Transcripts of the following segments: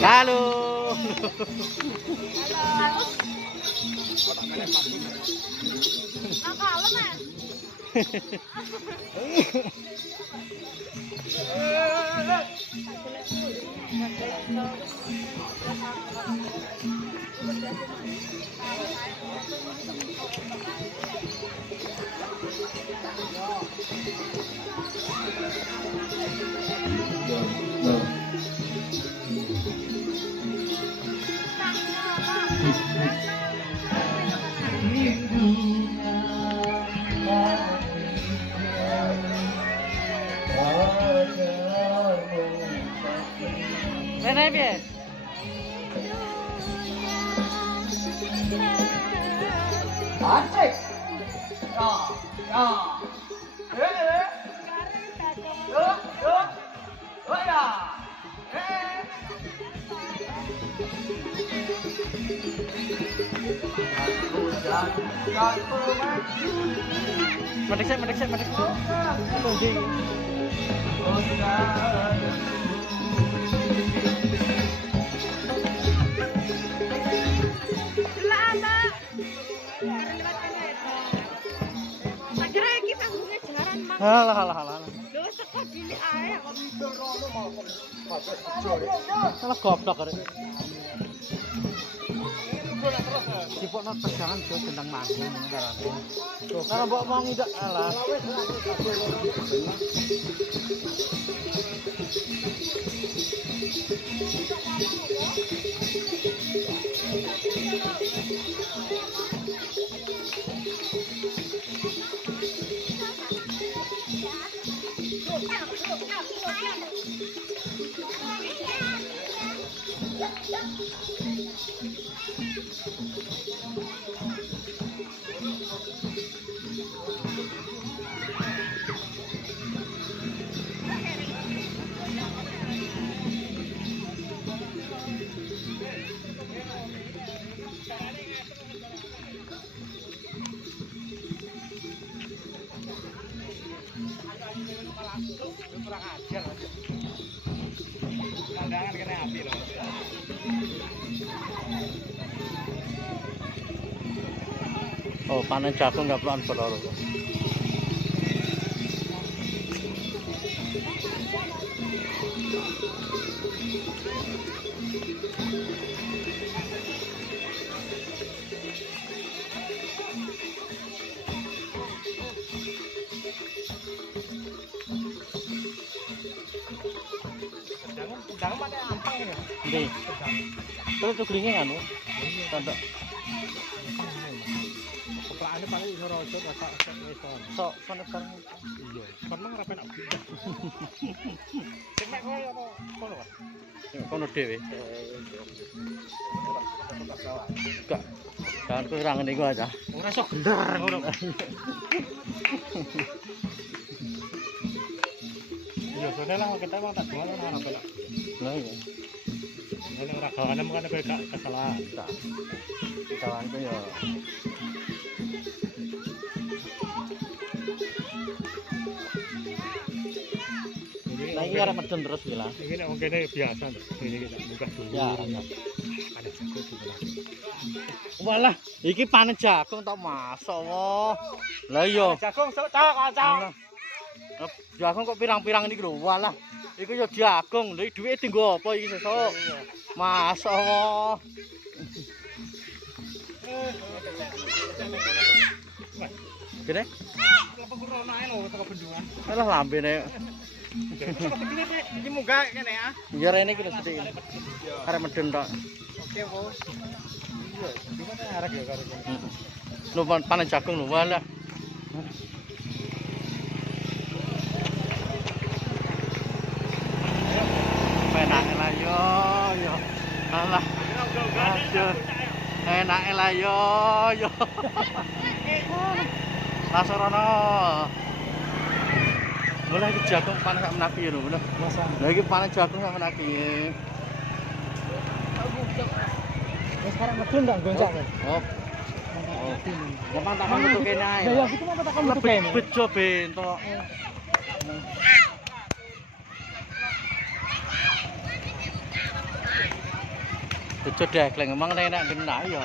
Halo. Mana dia? Asik. Ya, ya. Yuk, yuk. Oh ya. Medek. Tunggu. Halah. Salah goblok arek. Dipokno pegangan do tentang manggung karane. Kalau mbok mau ngidak alah. Kurang ajar. Kandangan kena api loh. Oh, panen jagung nggak perlu peluru. Kendang mana ampang ini? Nggih. Terus cuklinge kan, tanda. Keplaane paling iso raja masak weson. Sok kono bareng. Iya, kono ora penak pindah. Sing nek kowe apa kono, Pak? Kono dhewe. Enggak. Jangan kurang niku aja. Ora iso gendar ngono. Iya, sore lah kita mau tak jual ora penak. Lah iya. Nek ora gawane mengene kowe gak kesalahan. Kesalahan ku ya. Nah, ini arep medun terus iki lah. Iki nek wong kene biasa ini kita buka dulu. Ya, panen jagung dulu. Walah, iki panen jagung tok masuk wae. Lah iya. Jagung sok cok. Jagung kok pirang-pirang niki lho. Walah. Iku ya jagung. Lha duwike dienggo apa iki sesuk? Masuk wae. Gede? Apa corona ae lho teko bendungan. Alah lambene. Iki munggah kene ya. Ya rene iki lho sithik. Arep medun tok. Oke, Bos. Iya, gimana arek ya karo kene. Lho panen jagung lho, walah. Penake lah yo. Alah. Aduh. Enake lah yo. Lasorono. Mulai iki jagung panen sak menapi lho, bener. Lah iki panen jagung sak menapi. Wis karep medun tak goncak. Oh. Gampang tak metu kene ae. Ya iku mau tak metu kene. Bejo bentok. Bejo dekleng emang nek genah ya.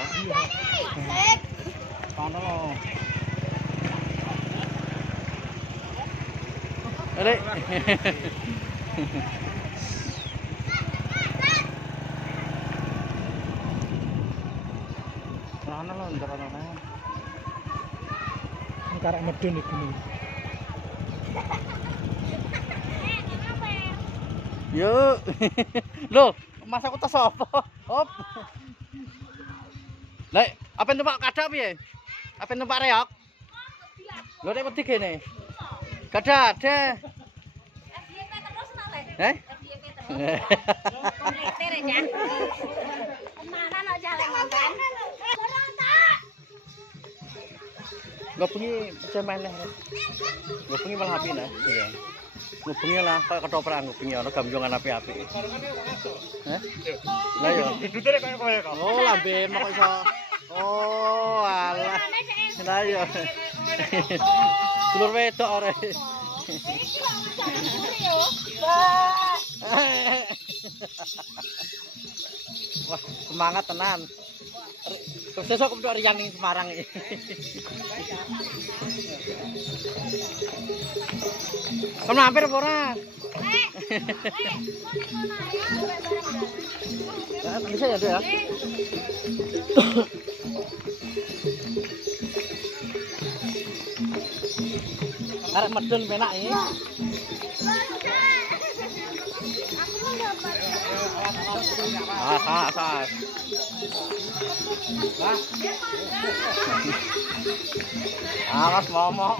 Ono. Rek. Ana lho ndarane. Karek medun iku. Yuk. Loh, Mas aku tas apa? Hop. Lek, apa numpak kadak piye? Apa numpak reok? Lho nek wedi kene. Kadak ada. Eh? Gak pengen cemen lah. Gak pengen malah api nah. Iya. Ngubungnya lah, kayak ketoprak ngubungnya, ada gamjongan api-api. Eh? Lah ya. Oh, lambe kok iso. Oh, alah. Lah ya. Dulur wedok ora. Wah, semangat tenan. Sesuk kudu Rian ning Semarang iki. Kamu mampir apa ora? Bisa ya, Dek ya? Arek medun penak iki. Sah. Awas momok.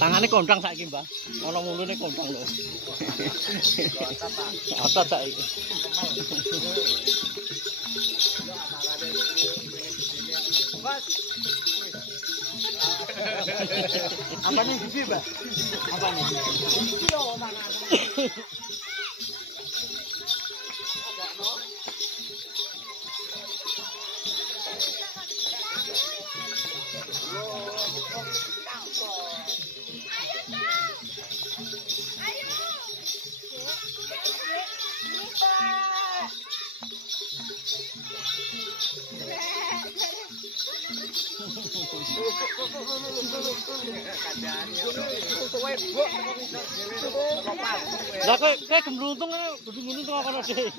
Tangane kondang saiki, Mbah. Ana mulune kondang lho. Otot tak iki. Apa nih gigi, Mbak? Apa nih? Lah kowe gembluntung apa kono Dik.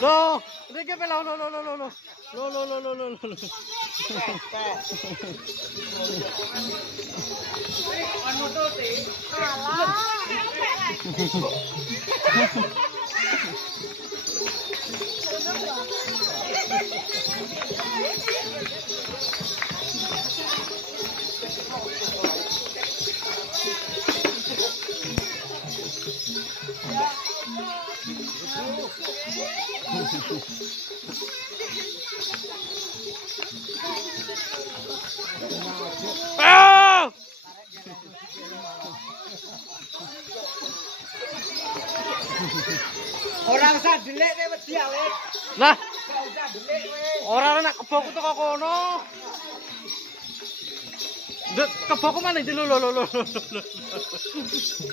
Loh, iki pe lo. Anu to Dik. Alah. Orang usah delik kowe wedi awet. Lah, ora usah delik kowe. Ora nek keboku teko kono. Nduk keboku mana iki lho.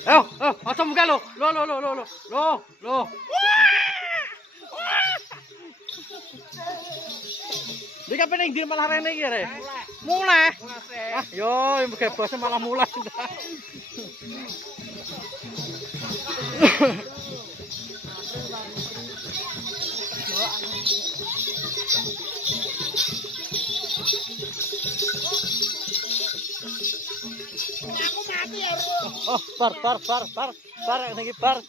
Ayo, aja muka lho. Lho. Iki apa ning ndi malah rene iki re? Mulai. Ah, yo bebas malah mulai. Aku mati ya, Oh, bar. Niki bar.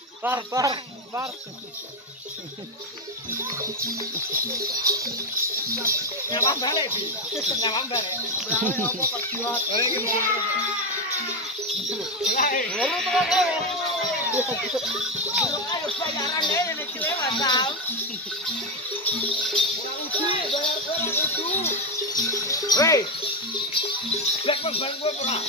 Nyamam balik, Bi. Nyamam balik. Berapa apa perjuangan? Ora iki mung terus. Lah, ngono to kok. Ayo bayaran dene nek cilik mantap. Ora uji bayar Hei. Lek bang gue pernah.